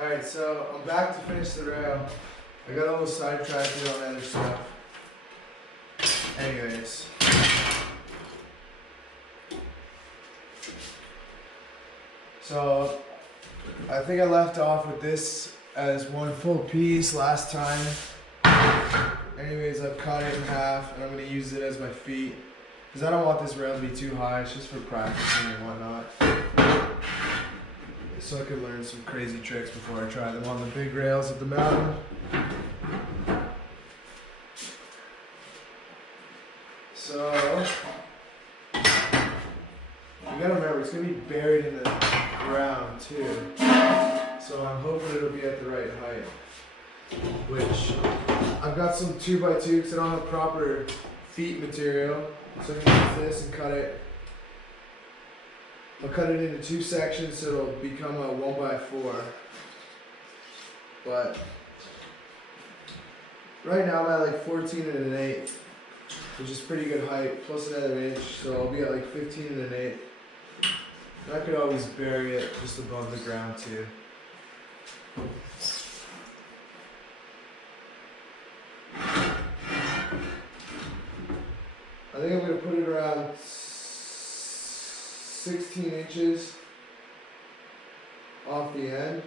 Alright, so I'm back to finish the rail. I got a little sidetracked with all that other stuff. Anyways. So, I think I left off with this as one full piece last time. Anyways, I've cut it in half and I'm going to use it as my feet. Because I don't want this rail to be too high, it's just for practicing and whatnot. So I could learn some crazy tricks before I try them on the big rails at the mountain. So, you gotta remember, it's gonna be buried in the ground too. So I'm hoping it'll be at the right height. Which, I've got some 2x2 because I don't have proper feet material. So I'm gonna use this and cut it. I'll cut it into 2 sections so it'll become a 1x4. But right now I'm at like 14 1/8, which is pretty good height, plus another inch, so I'll be at like 15 1/8. I could always bury it just above the ground too. I think I'm going to put it around 16 inches off the end.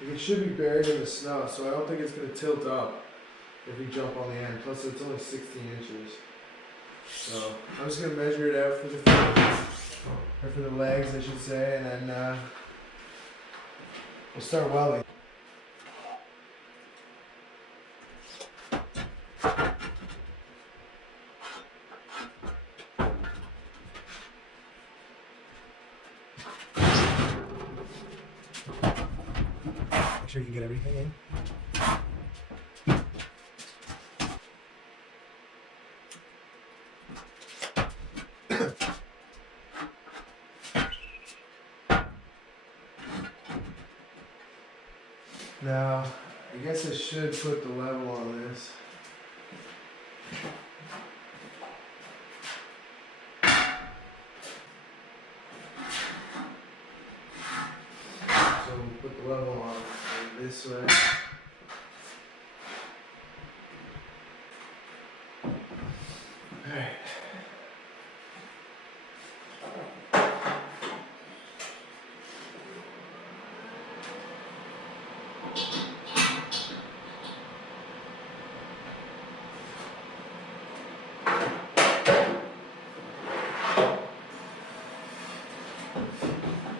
It should be buried in the snow, so I don't think it's going to tilt up if we jump on the end. Plus it's only 16 inches. So I'm just going to measure it out for the feet, or for the legs I should say, and then we'll start welding. Make sure you can get everything in. Now, I guess I should put the level on this. So we'll put the level on this way. Alright.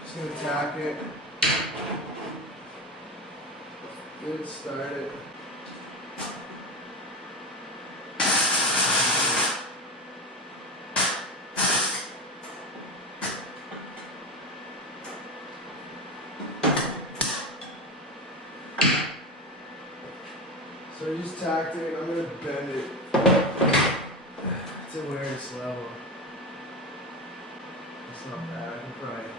Just gonna tack it. Good, start it. So I just tacked it, I'm gonna bend it to where it's level. It's not bad, I can probably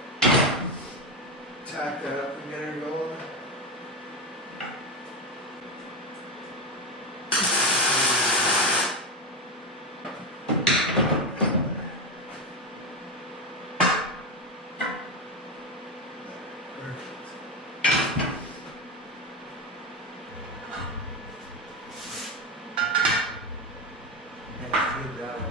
tack that up and get her going. That way.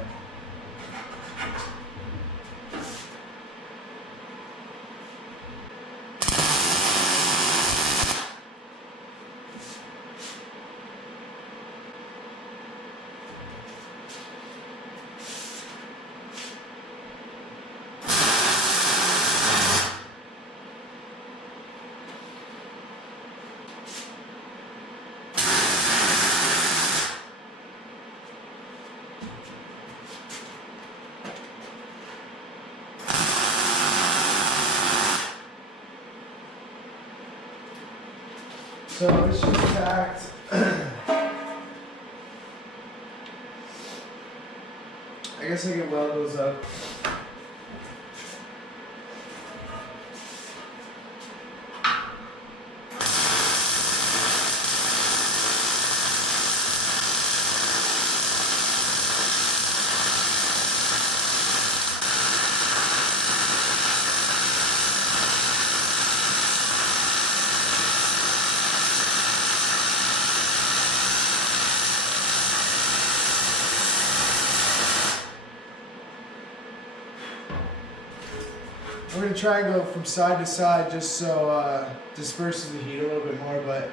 So it's just tacked. I guess I can weld those up. I'm gonna try and go from side to side just so disperses the heat a little bit more, but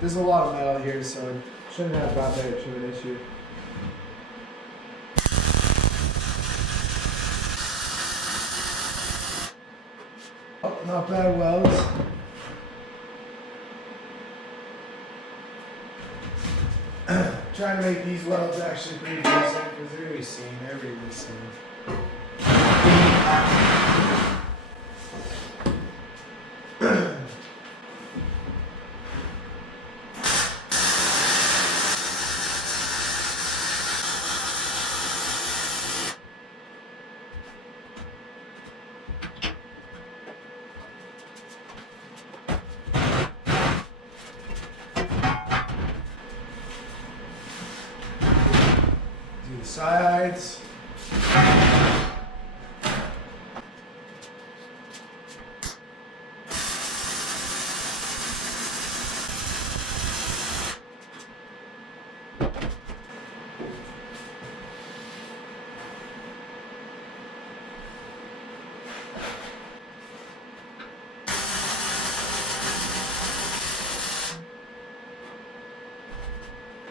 there's a lot of metal here, so it shouldn't have that much of an issue. Oh, not bad welds. Trying to make these welds actually pretty decent because they're gonna be seen. Everybody will be seen. Do the sides.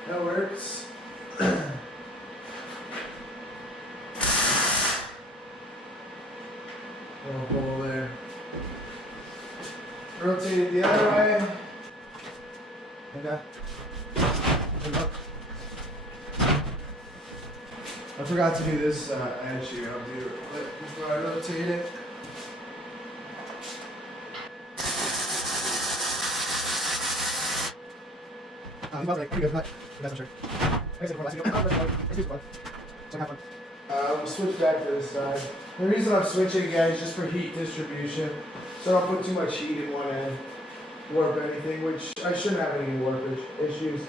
That works. Little hole there. Rotate it the other way. Okay. I forgot to do this edge here. I'll do it before I rotate it. We'll switch back to this side. The reason I'm switching again is just for heat distribution, so I don't put too much heat in one end, warp anything, which I shouldn't have any warpage issues.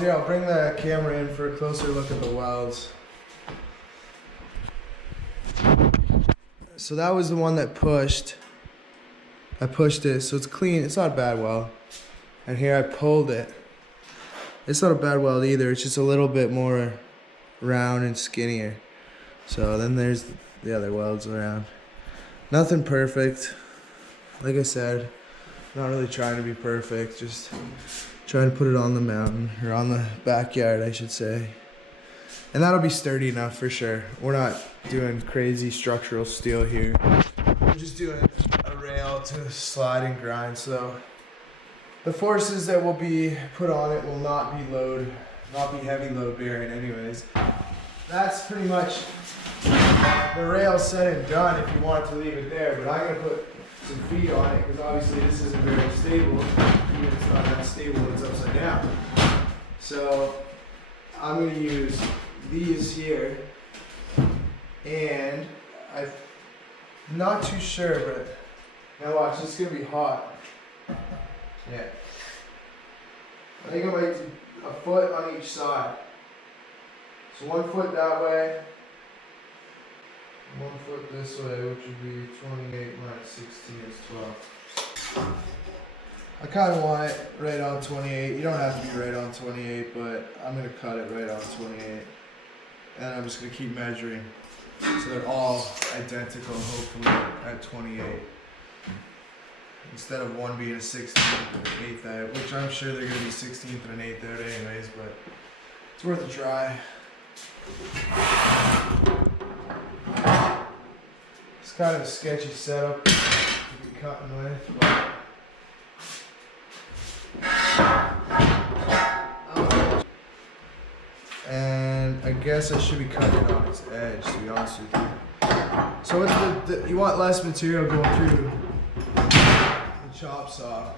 Here, I'll bring the camera in for a closer look at the welds. So that was the one that pushed. I pushed it, so it's clean. It's not a bad weld. And here I pulled it. It's not a bad weld either. It's just a little bit more round and skinnier. So then there's the other welds around. Nothing perfect. Like I said, not really trying to be perfect. Just trying to put it on the mountain, or on the backyard, I should say. And that'll be sturdy enough for sure. We're not doing crazy structural steel here. We're just doing a rail to slide and grind. So the forces that will be put on it will not be heavy load bearing anyways. That's pretty much the rail said and done if you want to leave it there, but I'm gonna put some feet on it because obviously this isn't very stable. Even if it's not that stable, it's upside down. So I'm going to use these here, and I'm not too sure, but now watch, this is going to be hot. Yeah. I think I might do a foot on each side. So 1 foot that way, 1 foot this way, which would be 28 minus 16 is 12. I kind of want it right on 28. You don't have to be right on 28, but I'm going to cut it right on 28. And I'm just going to keep measuring. So they're all identical, hopefully, at 28. Instead of one being a 16th and an 8th out, which I'm sure they're going to be 16th and an 8th out anyways, but it's worth a try. It's kind of a sketchy setup to be cutting with, but and I guess I should be cutting it on its edge, to be honest with you. So with you want less material going through the chop saw.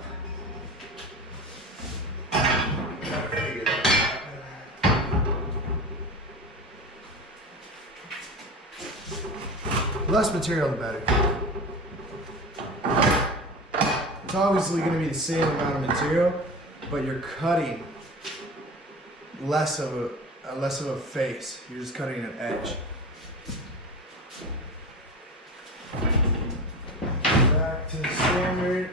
The less material, the better. It's obviously going to be the same amount of material, but you're cutting less of a face. You're just cutting an edge. Back to the standard.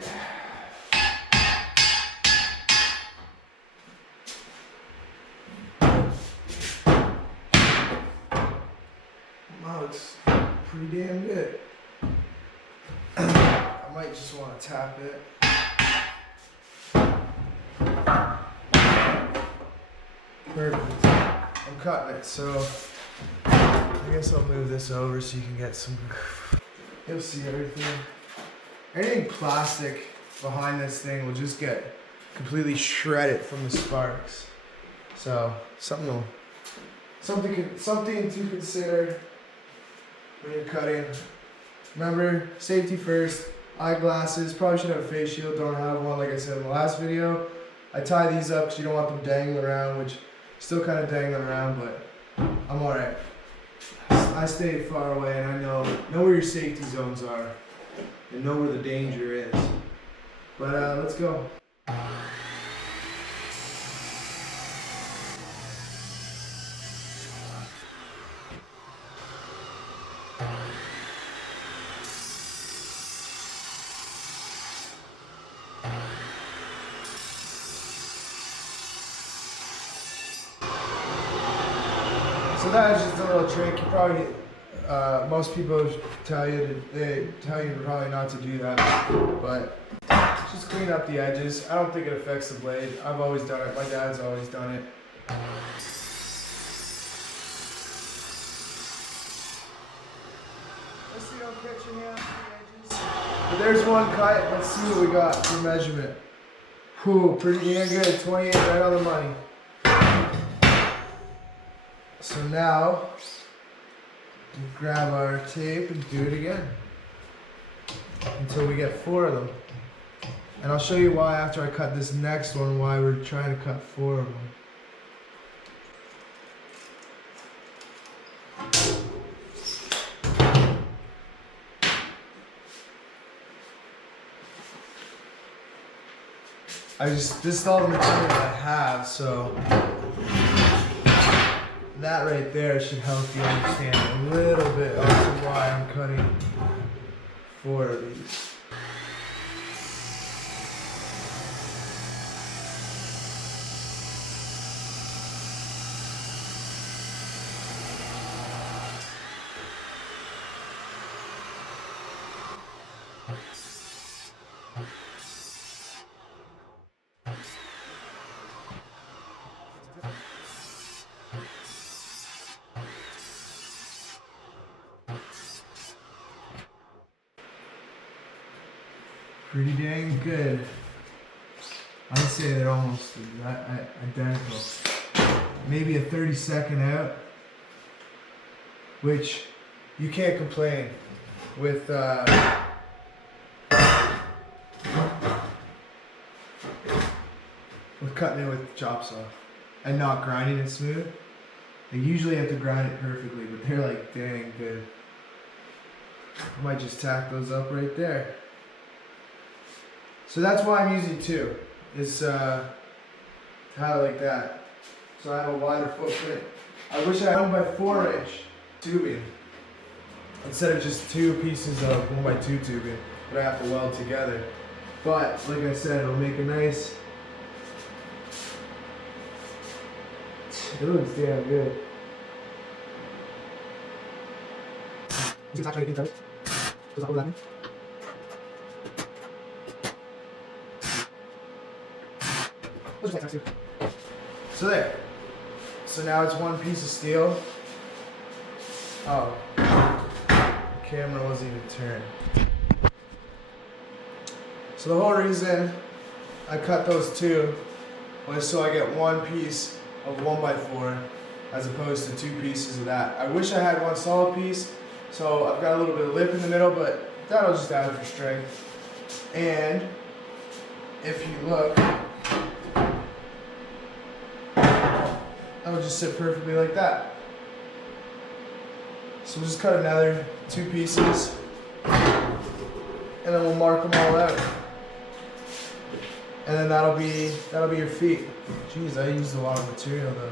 Wow, it's pretty damn good. I might just want to tap it. Perfect. I'm cutting it, so I guess I'll move this over so you can get some. You'll see everything. Anything plastic behind this thing will just get completely shredded from the sparks. So something to consider when you're cutting. Remember, safety first. Eyeglasses. Probably should have a face shield. Don't have one, like I said in the last video. I tie these up because you don't want them dangling around, which still kind of dangling around, but I'm alright. I stay far away and I know where your safety zones are and know where the danger is. But let's go. So that is just a little trick. You probably, most people tell you probably not to do that, but just clean up the edges. I don't think it affects the blade. I've always done it. My dad's always done it. Let's see, I'm catching you on the edges. But there's one cut. Let's see what we got for measurement. Whew, pretty damn good. 28 right on the money. So now, we'll grab our tape and do it again until we get 4 of them. And I'll show you why after I cut this next one, why we're trying to cut 4 of them. This is all the material I have, so that right there should help you understand a little bit as to why I'm cutting 4 of these. Pretty dang good. I would say they're almost identical. Maybe a 30-second out, which you can't complain with cutting it with chop saw and not grinding it smooth. Like usually you have to grind it perfectly, but they're like dang good. I might just tack those up right there. So that's why I'm using 2, is to have it like that. So I have a wider footprint. I wish I had 1x4" tubing instead of just 2 pieces of 1x2 tubing that I have to weld together. But like I said, it'll make a nice. It looks damn good. So there. So now it's 1 piece of steel. Oh, the camera wasn't even turned. So the whole reason I cut those 2 was so I get 1 piece of 1x4 as opposed to 2 pieces of that. I wish I had 1 solid piece, so I've got a little bit of lip in the middle, but that'll just add for strength. And if you look, that'll just sit perfectly like that. So we'll just cut another 2 pieces and then we'll mark them all out. And then that'll be your feet. Jeez, I used a lot of material though.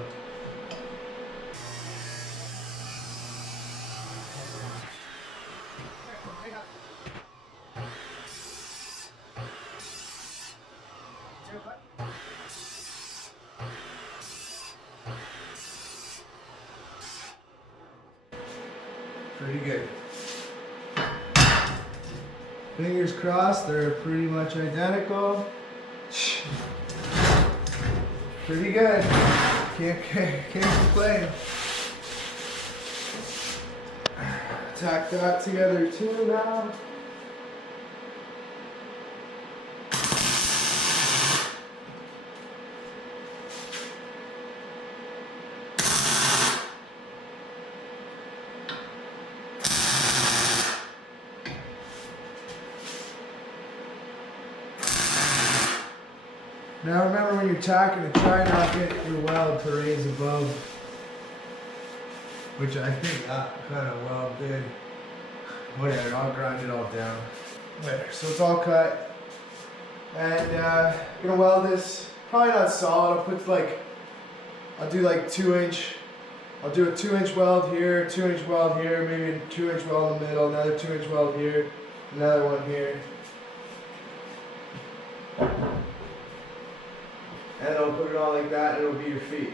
Pretty good. Fingers crossed, they're pretty much identical. Pretty good. Can't complain. Tack that together too now. Now remember when you're tacking to try not to get your weld to raise above, which I think that kind of weld did. Whatever, I'll grind it all down. There, so it's all cut. And gonna weld this, probably not solid, I'll do like 2-inch, I'll do a 2-inch weld here, 2-inch weld here, maybe a 2-inch weld in the middle, another 2-inch weld here, another one here. And I'll put it on like that and it'll be your feet.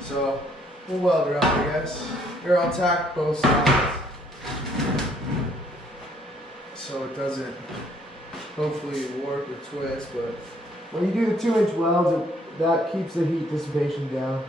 So we'll weld around, I guess. Here I'll tack both sides so it doesn't hopefully warp or twist, but when you do the 2-inch welds, that keeps the heat dissipation down.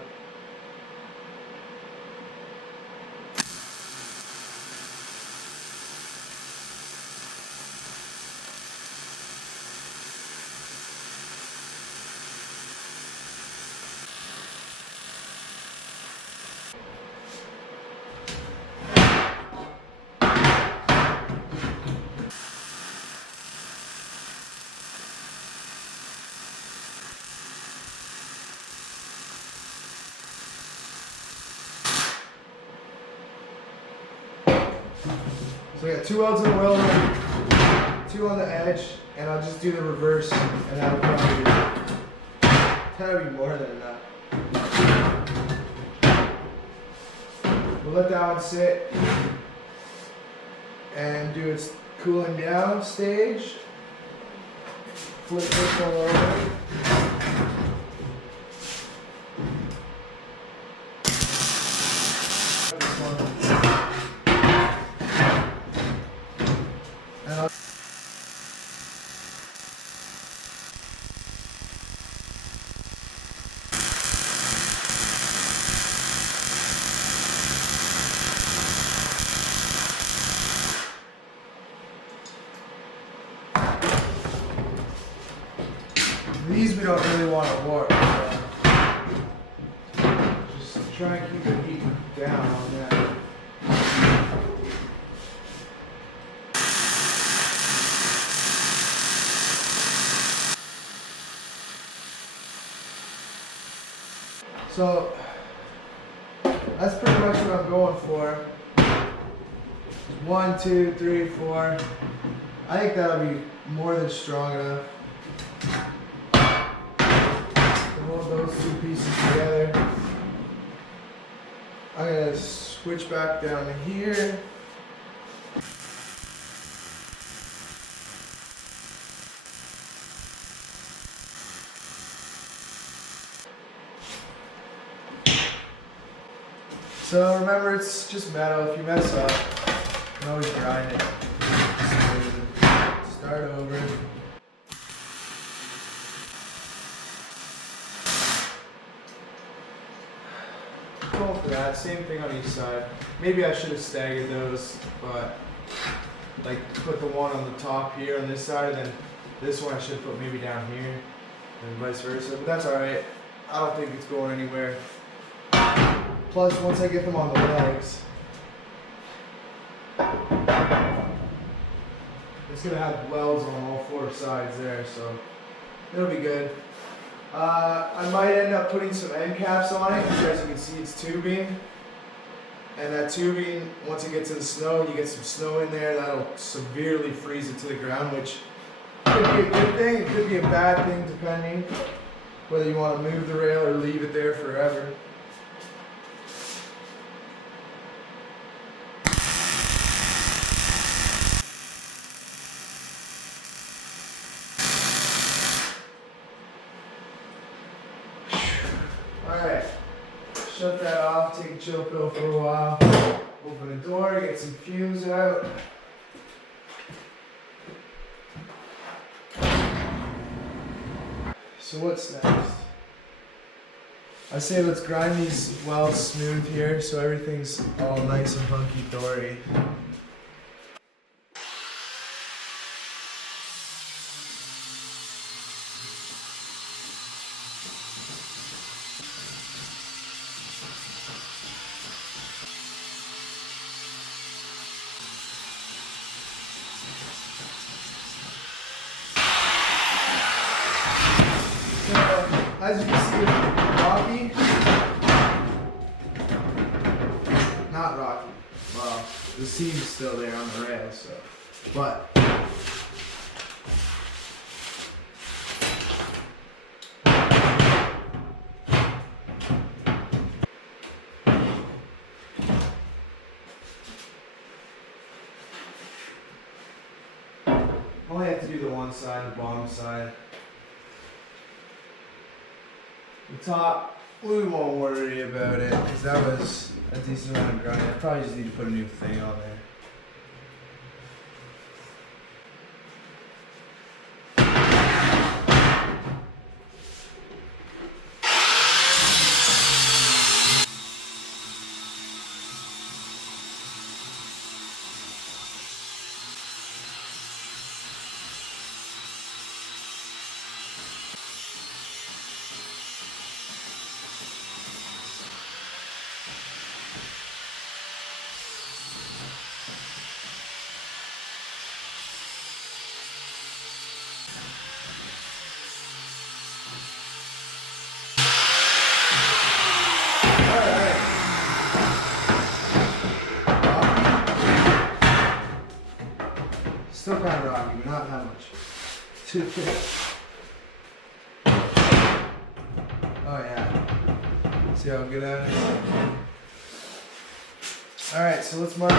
So I got 2 welds in the welder, 2 on the edge, and I'll just do the reverse, and that'll probably be more than enough. We'll let that one sit and do its cooling down stage. Flip this one over. These we don't really want to warp. Just try and keep the heat down on that. So that's pretty much what I'm going for. 1, 2, 3, 4. I think that'll be more than strong enough. Hold those 2 pieces together. I'm going to switch back down to here. So remember, it's just metal. If you mess up, you can always grind it. Start over. For that, same thing on each side. Maybe I should have staggered those, but like put the one on the top here on this side, and then this one I should put maybe down here, and vice versa. But that's alright. I don't think it's going anywhere. Plus, once I get them on the legs, it's gonna have welds on all 4 sides there, so it'll be good. I might end up putting some end caps on it, because as you can see it's tubing. And that tubing, once it gets in the snow, you get some snow in there, that'll severely freeze it to the ground, which Could be a good thing, it could be a bad thing depending whether you want to move the rail or leave it there forever. Alright, shut that off, take a chill pill for a while, open the door, get some fumes out. So what's next? I say let's grind these welds smooth here so everything's all nice and hunky-dory. As you can see, rocky, not rocky, well, the seam's still there on the rail, so, but, only have to do the one side, the bottom side. The top, we won't worry about it because that was a decent amount of grinding. I probably just need to put a new thing on there. Still kind of rocky, but not that much. Too thick. Oh yeah. See how good that is? Alright, so let's mark it.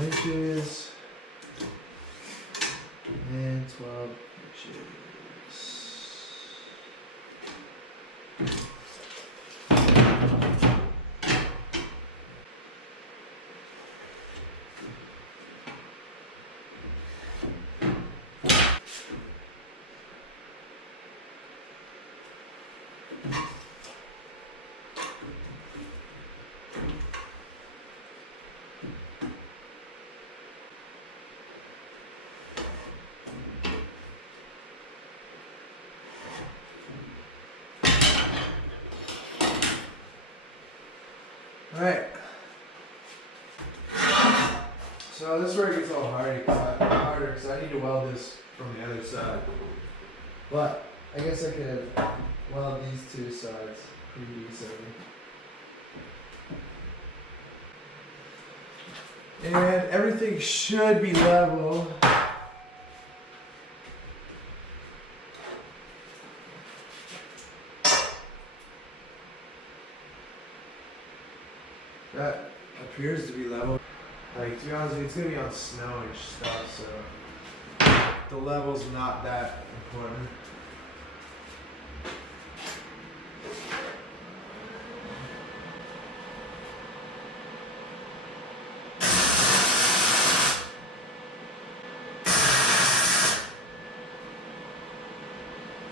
Inches and 12 inches. Alright, so this is where it gets all harder because I need to weld this from the other side. But I guess I could weld these two sides pretty easily. And everything should be level. That appears to be level. Like, to be honest with you, it's gonna be on snowish stuff, so the level's not that important.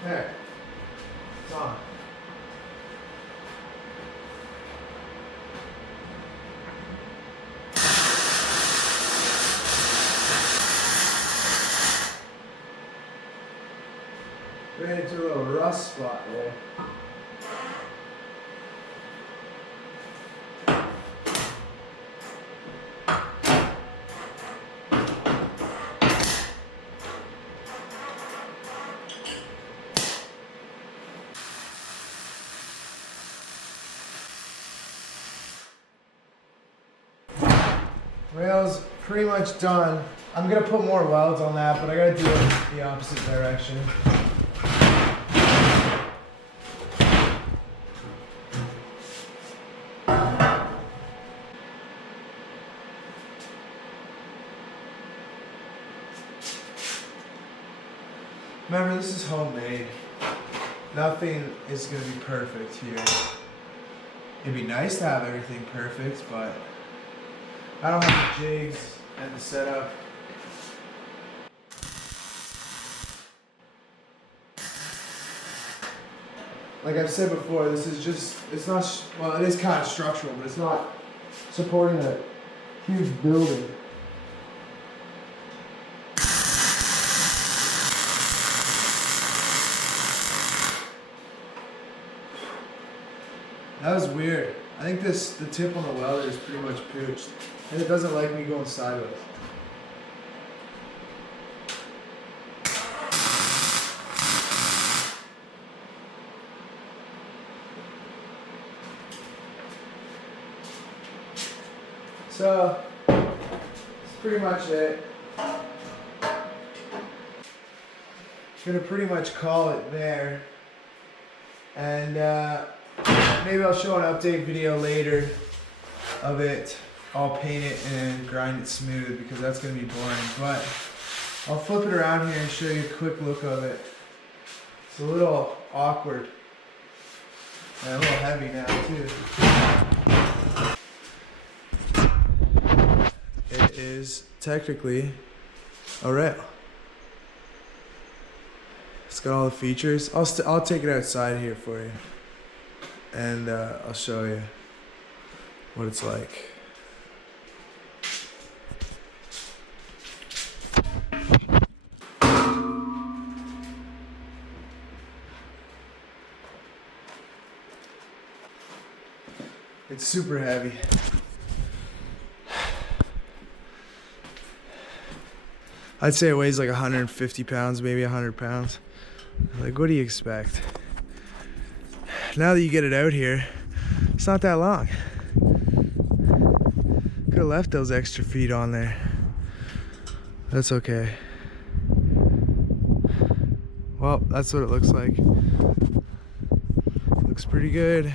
There. It's on. Ran into a little rust spot there. Rail's pretty much done. I'm gonna put more welds on that, but I gotta do it the opposite direction. Remember, this is homemade. Nothing is gonna be perfect here. It'd be nice to have everything perfect, but I don't have the jigs and the setup. Like I've said before, this is just, it's not, well, it is kind of structural, but it's not supporting a huge building. That was weird. I think the tip on the welder is pretty much pooched, and it doesn't like me going sideways. So, that's pretty much it. Gonna pretty much call it there. And maybe I'll show an update video later of it. I'll paint it and grind it smooth because that's gonna be boring. But I'll flip it around here and show you a quick look of it. It's a little awkward and a little heavy now too. It is technically a rail. It's got all the features. I'll take it outside here for you, and I'll show you what it's like. It's super heavy. I'd say it weighs like 150 pounds, maybe 100 pounds. Like, what do you expect? Now that you get it out here, it's not that long. Could have left those extra feet on there. That's okay. Well, that's what it looks like. Looks pretty good.